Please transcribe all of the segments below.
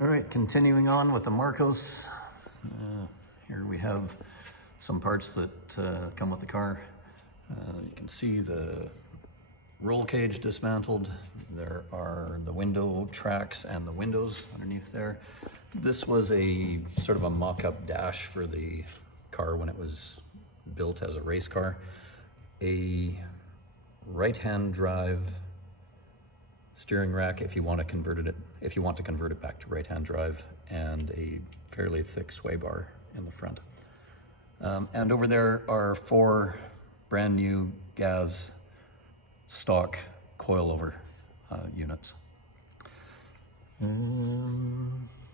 All right, continuing on with the Marcos. Here we have some parts that come with the car. You can see the roll cage dismantled. There are the window tracks and the windows underneath there. This was a sort of a mock-up dash for the car when it was built as a race car. A right-hand drive steering rack if you want to convert it back to right-hand drive, and a fairly thick sway bar in the front. And over there are 4 brand new gas stock coilover units.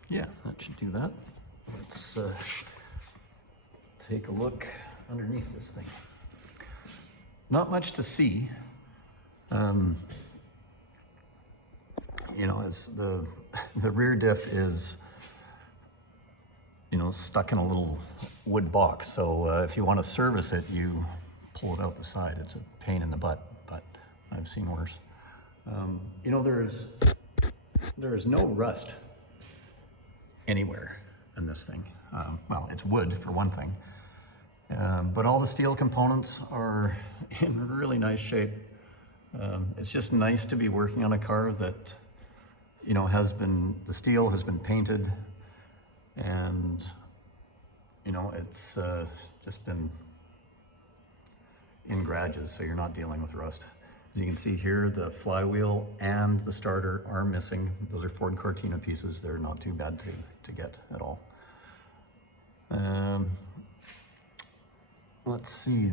Yeah, that should do that. Let's take a look underneath this thing. Not much to see. You know, it's the rear diff is, you know, stuck in a little wood box. So if you want to service it, you pull it out the side. It's a pain in the butt, but I've seen worse. You know, there is no rust anywhere in this thing. Well, it's wood for one thing, but all the steel components are in really nice shape. It's just nice to be working on a car that, you know, the steel has been painted, and, you know, it's just been in garages, so you're not dealing with rust. As you can see here, the flywheel and the starter are missing. Those are Ford Cortina pieces. They're not too bad to get at all. Let's see,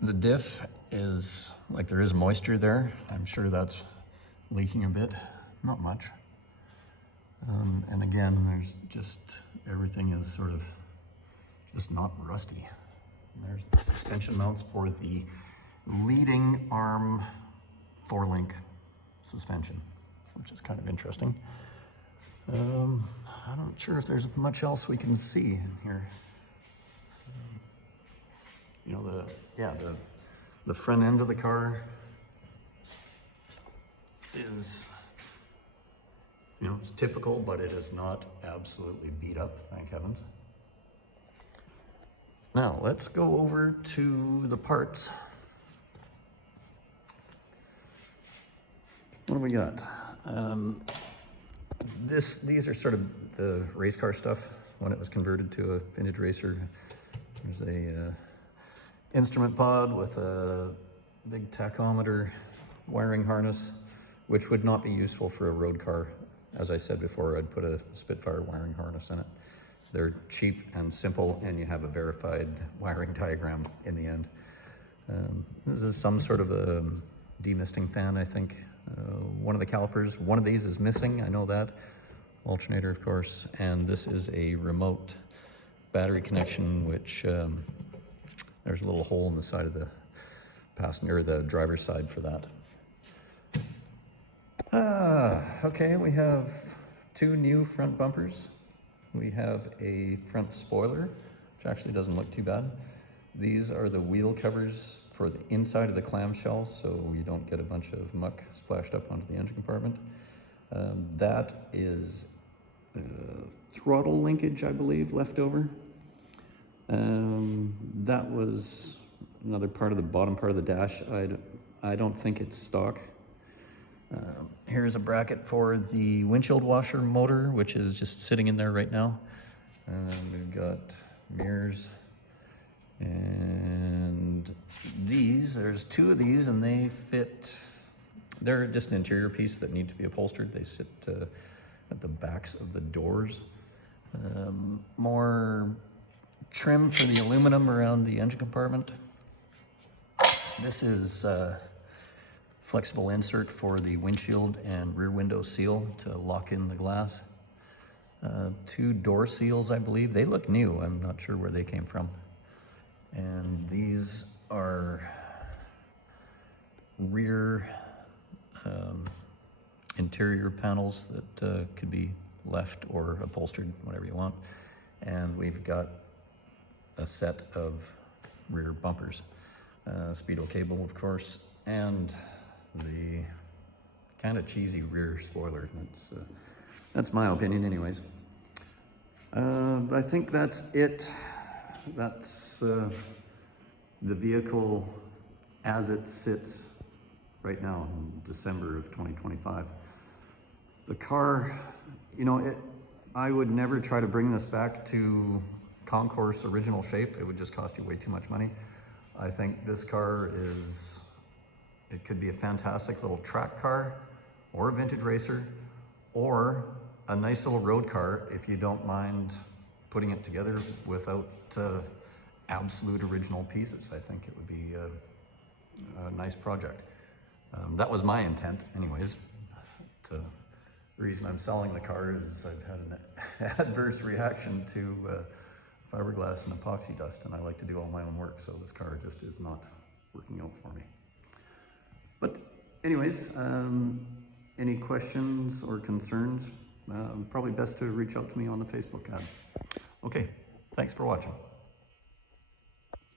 the diff is, like, there is moisture there. I'm sure that's leaking a bit, not much. And again, there's just, everything is sort of just not rusty. And there's the suspension mounts for the leading arm 4-link suspension, which is kind of interesting. I'm not sure if there's much else we can see in here. You know, the front end of the car is, you know, it's typical, but it is not absolutely beat up, thank heavens. Now, let's go over to the parts. What do we got? These are sort of the race car stuff when it was converted to a vintage racer. There's a instrument pod with a big tachometer wiring harness, which would not be useful for a road car. As I said before, I'd put a Spitfire wiring harness in it. They're cheap and simple, and you have a verified wiring diagram in the end. This is some sort of a demisting fan, I think. One of the calipers, one of these is missing, I know that. Alternator, of course, and this is a remote battery connection, which there's a little hole in the side of the passenger, the driver's side for that. Okay, we have 2 new front bumpers. We have a front spoiler, which actually doesn't look too bad. These are the wheel covers for the inside of the clamshell, so you don't get a bunch of muck splashed up onto the engine compartment. That is throttle linkage, I believe, left over. That was another part of the bottom part of the dash. I don't think it's stock. Here's a bracket for the windshield washer motor, which is just sitting in there right now. We've got mirrors, and there's 2 of these, and they fit. They're just an interior piece that need to be upholstered. They sit at the backs of the doors. More trim for the aluminum around the engine compartment. This is flexible insert for the windshield and rear window seal to lock in the glass. 2 door seals, I believe. They look new. I'm not sure where they came from. And these are rear interior panels that could be left or upholstered, whatever you want. And we've got a set of rear bumpers. Speedo cable, of course, and the kind of cheesy rear spoiler. That's my opinion anyways. I think that's it. That's the vehicle as it sits right now in December of 2025. The car, you know, I would never try to bring this back to Concourse original shape. It would just cost you way too much money. I think this car it could be a fantastic little track car or a vintage racer or a nice little road car if you don't mind putting it together without absolute original pieces. I think it would be a nice project. That was my intent anyways. The reason I'm selling the car is I've had an adverse reaction to fiberglass and epoxy dust, and I like to do all my own work, so this car just is not working out for me. But anyways, any questions or concerns, probably best to reach out to me on the Facebook ad. Okay, thanks for watching.